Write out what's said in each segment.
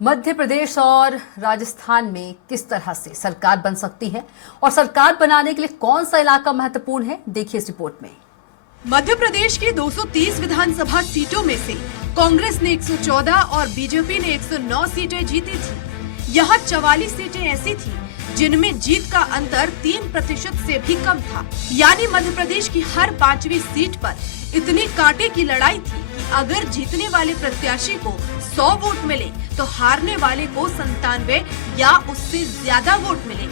मध्य प्रदेश और राजस्थान में किस तरह से सरकार बन सकती है और सरकार बनाने के लिए कौन सा इलाका महत्वपूर्ण है, देखिए इस रिपोर्ट में। मध्य प्रदेश की 230 विधानसभा सीटों में से कांग्रेस ने 114 और बीजेपी ने 109 सीटें जीती थी। यहाँ 44 सीटें ऐसी थी जिनमें जीत का अंतर 3% से भी कम था। यानी मध्य प्रदेश की हर 5वीं सीट पर इतनी कांटे की लड़ाई थी कि अगर जीतने वाले प्रत्याशी को 100 वोट मिले तो हारने वाले को 97 या उससे ज्यादा वोट मिले।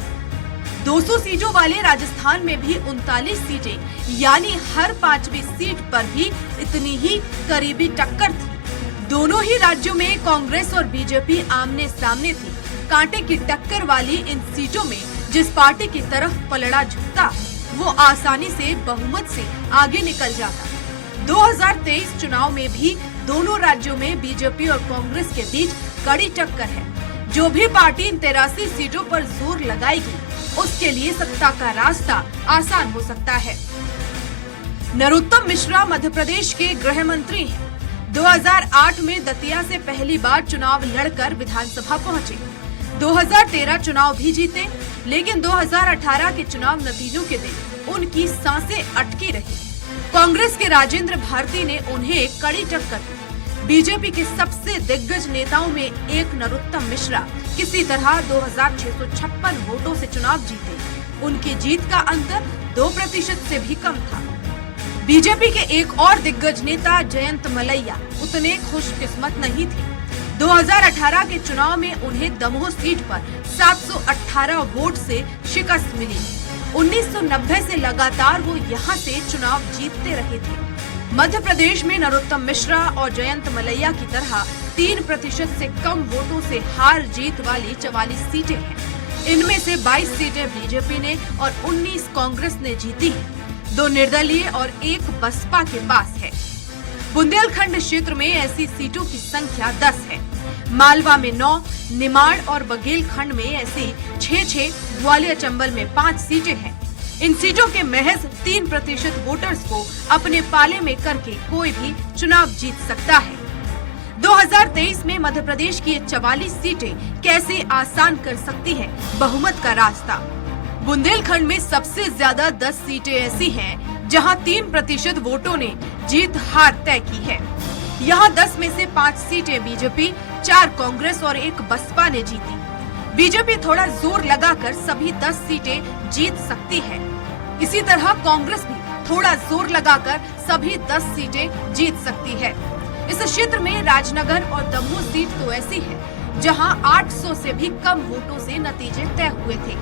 200 सीटों वाले राजस्थान में भी 39 सीटें, यानी हर 5वीं सीट पर भी इतनी ही करीबी टक्कर थी। दोनों ही राज्यों में कांग्रेस और बीजेपी आमने सामने थी। कांटे की टक्कर वाली इन सीटों में जिस पार्टी की तरफ पलड़ा झुकता वो आसानी से बहुमत से आगे निकल जाता। 2023 चुनाव में भी दोनों राज्यों में बीजेपी और कांग्रेस के बीच कड़ी टक्कर है। जो भी पार्टी इन 83 सीटों पर जोर लगाएगी उसके लिए सत्ता का रास्ता आसान हो सकता है। नरोत्तम मिश्रा मध्य प्रदेश के गृह मंत्री हैं। 2008 में दतिया से पहली बार चुनाव लड़कर विधानसभा पहुंचे। 2013 चुनाव भी जीते, लेकिन 2018 के चुनाव नतीजों के दिन उनकी सांसें अटकी रही। कांग्रेस के राजेंद्र भारती ने उन्हें कड़ी टक्कर दी। बीजेपी के सबसे दिग्गज नेताओं में एक नरोत्तम मिश्रा किसी तरह 2656 वोटों से चुनाव जीते। उनकी जीत का अंतर 2% से भी कम था। बीजेपी के एक और दिग्गज नेता जयंत मलैया उतने खुशकिस्मत नहीं थे। 2018 के चुनाव में उन्हें दमोह सीट पर 718 वोट से शिकस्त मिली। 1990 से लगातार वो यहाँ से चुनाव जीतते रहे थे। मध्य प्रदेश में नरोत्तम मिश्रा और जयंत मलैया की तरह 3% से कम वोटों से हार जीत वाली 44 सीटें हैं। इनमें से 22 सीटें बीजेपी ने और 19 कांग्रेस ने जीती हैं। 2 निर्दलीय और 1 बसपा के पास है। बुंदेलखंड क्षेत्र में ऐसी सीटों की संख्या 10 है। मालवा में 9, निमाड़ और बघेलखंड में ऐसी 6, ग्वालियर चंबल में 5 सीटें हैं। इन सीटों के महज 3% वोटर्स को अपने पाले में करके कोई भी चुनाव जीत सकता है। 2023 में मध्य प्रदेश की ये 44 सीटें कैसे आसान कर सकती है बहुमत का रास्ता। बुंदेलखंड में सबसे ज्यादा 10 सीटें ऐसी हैं जहां 3% वोटों ने जीत हार तय की है। यहाँ 10 में से 5 सीटें बीजेपी, 4 कांग्रेस और 1 बसपा ने जीती। बीजेपी थोड़ा जोर लगाकर सभी 10 सीटें जीत सकती है। इसी तरह कांग्रेस भी थोड़ा जोर लगाकर सभी 10 सीटें जीत सकती है। इस क्षेत्र में राजनगर और दमोह सीट तो ऐसी है जहां 800 से भी कम वोटों से नतीजे तय हुए थे।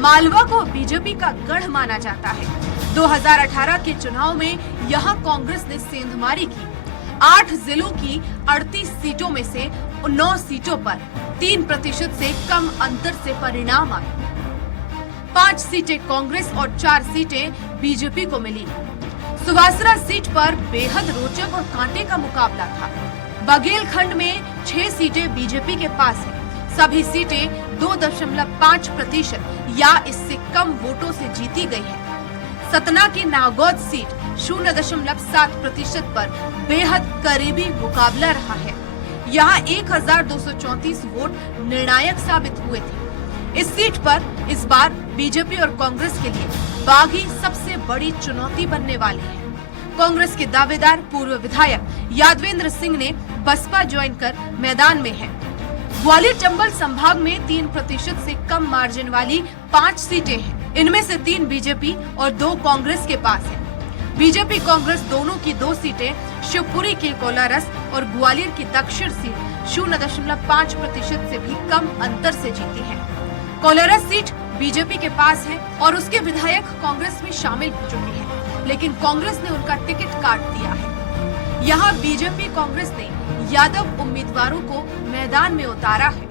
मालवा को बीजेपी का गढ़ माना जाता है। 2018 के चुनाव में यहां कांग्रेस ने सेंधमारी की। 8 जिलों की 38 सीटों में से 9 सीटों पर 3% से कम अंतर से परिणाम आए। 5 सीटें कांग्रेस और 4 सीटें बीजेपी को मिली। सुवासरा सीट पर बेहद रोचक और कांटे का मुकाबला था। बघेलखंड में 6 सीटें बीजेपी के पास है। सभी सीटें 2.5% या इससे कम वोटों से जीती गई है। सतना की नागौद सीट 0.7% पर बेहद करीबी मुकाबला रहा है। यहाँ 1234 वोट निर्णायक साबित हुए थे। इस सीट पर इस बार बीजेपी और कांग्रेस के लिए बागी सबसे बड़ी चुनौती बनने वाली है। कांग्रेस के दावेदार पूर्व विधायक यादवेंद्र सिंह ने बसपा ज्वाइन कर मैदान में है। ग्वालियर चंबल संभाग में 3% से कम मार्जिन वाली 5 सीटें हैं। इनमें से 3 बीजेपी और 2 कांग्रेस के पास है। बीजेपी कांग्रेस दोनों की 2 सीटें शिवपुरी की कोलारस और ग्वालियर की दक्षिण सीट 0.5% से भी कम अंतर से जीती है। कोलारस सीट बीजेपी के पास है और उसके विधायक कांग्रेस में शामिल हो चुके हैं, लेकिन कांग्रेस ने उनका टिकट काट दिया है। यहाँ बीजेपी कांग्रेस ने यादव उम्मीदवारों को मैदान में उतारा है।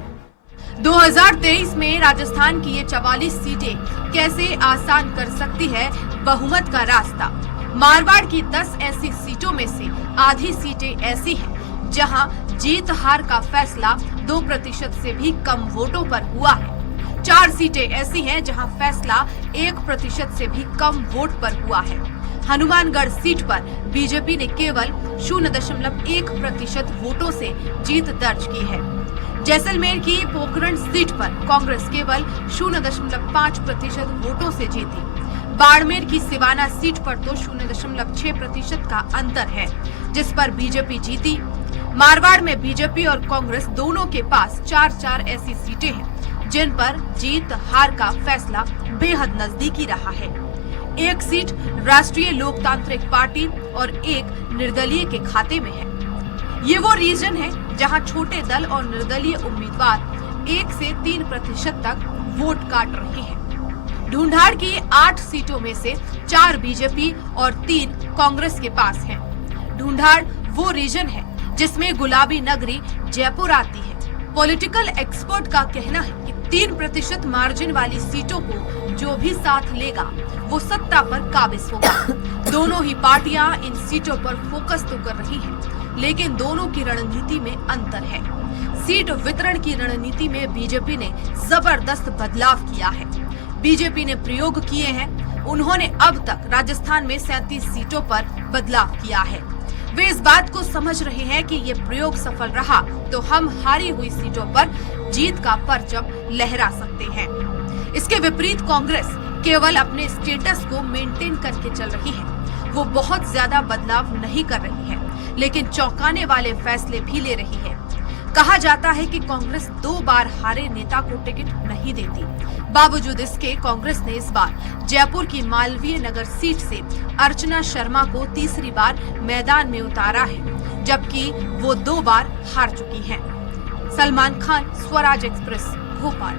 2023 में राजस्थान की ये 44 सीटें कैसे आसान कर सकती है बहुमत का रास्ता। मारवाड़ की 10 ऐसी सीटों में से आधी सीटें ऐसी हैं जहां जीत हार का फैसला 2% से भी कम वोटों पर हुआ है। 4 सीटें ऐसी हैं जहां फैसला 1% से भी कम वोट पर हुआ है। हनुमानगढ़ सीट पर बीजेपी ने केवल 0.1% वोटों से जीत दर्ज की है। जैसलमेर की पोखरण सीट पर कांग्रेस केवल 0.5% वोटों से जीती। बाड़मेर की सिवाना सीट पर तो 0.6% का अंतर है, जिस पर बीजेपी जीती। मारवाड़ में बीजेपी और कांग्रेस दोनों के पास 4-4 ऐसी सीटें हैं जिन पर जीत हार का फैसला बेहद नजदीकी रहा है। एक सीट राष्ट्रीय लोकतांत्रिक पार्टी और एक निर्दलीय के खाते में है। ये वो रीजन है जहां छोटे दल और निर्दलीय उम्मीदवार 1 से 3% तक वोट काट रहे हैं। ढूंढाड़ की 8 सीटों में से 4 बीजेपी और 3 कांग्रेस के पास हैं। ढूंढाड़ वो रीजन है जिसमें गुलाबी नगरी जयपुर आती है। पॉलिटिकल एक्सपर्ट का कहना है कि 3% मार्जिन वाली सीटों को जो भी साथ लेगा वो सत्ता पर काबिज होगा। दोनों ही पार्टियां इन सीटों पर फोकस तो कर रही हैं, लेकिन दोनों की रणनीति में अंतर है। सीट वितरण की रणनीति में बीजेपी ने जबरदस्त बदलाव किया है। बीजेपी ने प्रयोग किए हैं। उन्होंने अब तक राजस्थान में 37 सीटों पर बदलाव किया है। वे इस बात को समझ रहे हैं कि ये प्रयोग सफल रहा तो हम हारी हुई सीटों पर जीत का परचम लहरा सकते हैं। इसके विपरीत कांग्रेस केवल अपने स्टेटस को मेंटेन करके चल रही है। वो बहुत ज्यादा बदलाव नहीं कर रही है, लेकिन चौंकाने वाले फैसले भी ले रही है। कहा जाता है कि कांग्रेस 2 बार हारे नेता को टिकट नहीं देती। बावजूद इसके कांग्रेस ने इस बार जयपुर की मालवीय नगर सीट से अर्चना शर्मा को तीसरी बार मैदान में उतारा है, जबकि वो 2 बार हार चुकी हैं। सलमान खान, स्वराज एक्सप्रेस, भोपाल।